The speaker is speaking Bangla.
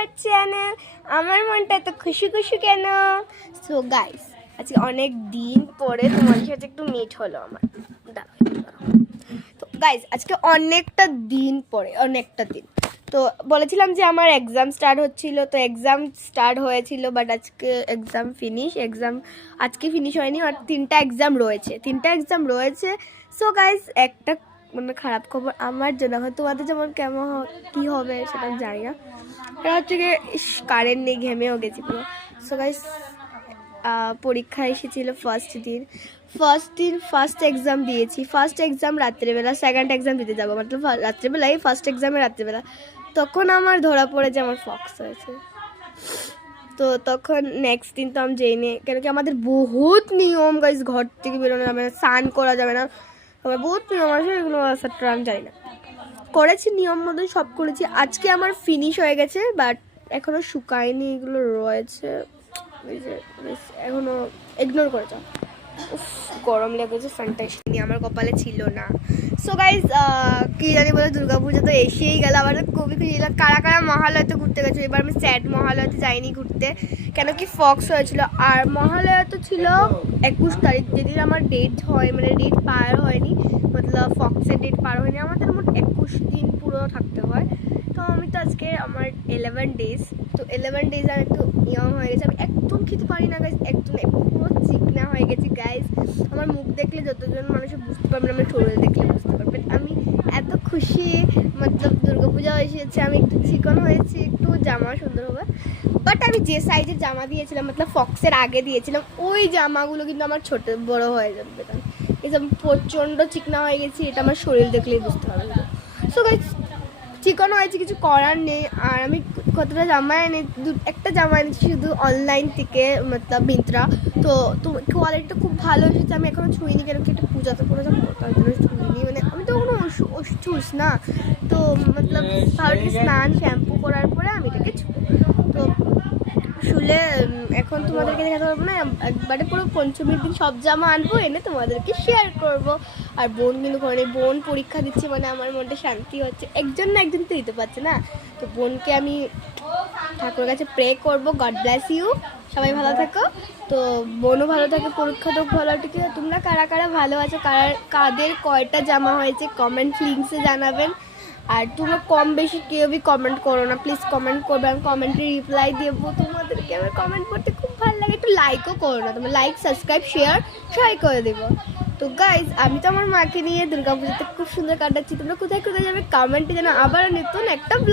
Our channel. আমার মনটা এত খুশি খুশি কেন? সো গাইস, আজকে অনেক দিন পরে তোমাদের সাথে একটু মিট হলো আমার। তো গাইস, আজকে অনেকটা দিন তো বলেছিলাম যে আমার এক্সাম স্টার্ট হচ্ছিল, তো এক্সাম স্টার্ট হয়েছিল, বাট আজকে এক্সাম আজকে ফিনিশ হয়নি, আর তিনটা এক্সাম রয়েছে। সো গাইস, একটা মানে খারাপ খবর আমার জন্য, হয় তোমাদের যেমন কেমন কী হবে সেটা জানি না। এটা হচ্ছে গিয়ে কারেন্ট নেই, ঘেমেও গেছি পুরো। সো গাইস, পরীক্ষা এসেছিল ফার্স্ট এক্সাম দিয়েছি। ফার্স্ট এক্সাম রাত্রেবেলা, সেকেন্ড এক্সাম দিতে যাবো মতলব রাত্রেবেলায়, ফার্স্ট এক্সামে রাত্রেবেলা। তখন আমার ধরা পড়ে যে আমার ফক্স হয়েছে। তো তখন নেক্সট দিন তো আমি জেনে, কেন কি আমাদের বহুত নিয়ম গাইস, ঘর থেকে বেরোনো যাবে না, স্নান করা যাবে না, আমার বহুত নিয়ম আছে, এগুলো আমি জানি না। করেছি নিয়ম মতন সব করেছি। আজকে আমার ফিনিশ হয়ে গেছে, বাট এখনও শুকায়নি, এগুলো রয়েছে, এখনও ইগনোর করে যাও। গরম লেগেছে, ফ্যানটা আমার কপালে ছিল না। সো গাইজ, কি জানি বলে, দুর্গাপুজো তো এসেই গেল। আবার খুবই খুশি ছিল। কারা কারা মহালয়াতে ঘুরতে গেছিলো? এবার আমি স্যাড মহালয়াতে যাইনি ঘুরতে, কেন কি ফক্স হয়েছিল। আর মহালয়া তো ছিল 21 তারিখ, যেদিন আমার ডেট হয়, মানে ডেট পার হয়নি, মতলব ফক্সের ডেট পার হয়নি। আমাদের মোট 21 দিন পুরো থাকতে হয়। তো আমি তো আজকে আমার 11 ডেজ, তো 11 ডেজ আর একটু ইয়ং হয়ে গেছে। আমি একদম খেতে পারি না গাইজ, একদম পুরো চিকনা হয়ে গেছি গাইজ। আমার মুখ দেখলে যতজন মানুষ বুঝতে পারবেন, আমার শরীর দেখলে বুঝতে পারবেন। আমি এত খুশি, মতলব দুর্গাপূজা এসেছে, আমি একটু চিকন হয়েছি, একটু জামা সুন্দর হবে। বাট আমি যে সাইজের জামা দিয়েছিলাম, মতলব ফক্সের আগে দিয়েছিলাম, ওই জামাগুলো কিন্তু আমার ছোট বড় হয়ে যাবে। এই যে আমি প্রচণ্ড চিকনা হয়ে গেছি, এটা আমার শরীর দেখলেই বুঝতে পারবে। সো গাইজ, চিকন হয়েছে, কিছু করার নেই। আর আমি কতটা জামা একটা জামা এনেছি শুধু অনলাইন থেকে, মতলব মিন্ত্রা। তো কোয়ালিটিটা খুব ভালো এসেছে। আমি এখনও ছুঁইনি, কেন কি একটা পূজাতে পরে যাবো, তার জন্য ছুঁইনি। মানে আমি তো কোনো চুস না, তো মতলব ভালো স্নান শ্যাম্পু করার পরে আমি এটাকে তো শুলে এখন তোমাদেরকে দেখাতে পারবো না। একবারে পুরো পঞ্চমীর দিন সব জামা আনবো, এনে তোমাদেরকে শেয়ার করব। আর বোন কিন্তু ঘরে, বোন পরীক্ষা দিচ্ছে, মানে আমার মনটা শান্তি হচ্ছে। একজন না একজন তো দিতে পারছে না, তো বোনকে আমি ঠাকুরের কাছে প্রে করব, গড ব্লেস ইউ, সবাই ভালো থাকো। তো বোনও ভালো থাকে, পরীক্ষা তো ভালো থাকে। তোমরা কারা কারা ভালো আছো, কাদের কয়টা জামা হয়েছে, কমেন্ট লিঙ্কসে জানাবেন। আর তোমরা কম বেশি কেউই কমেন্ট করো না, প্লিজ কমেন্ট করবে, আমি কমেন্টে রিপ্লাই দেবো। তোমাদেরকে আমার কমেন্ট করতে খুব ভালো লাগে। একটু লাইকও করো না, তোমরা লাইক, সাবস্ক্রাইব, শেয়ার সবাই করে দেবো। তো গাইজ, আমি তো আমার মাকে নিয়ে দুর্গাপুজোতে খুব সুন্দর কাটাচ্ছি। তোমরা কোথায় কোথায় যাবে কমেন্টে জানো। আবার নতুন একটা ব্লগ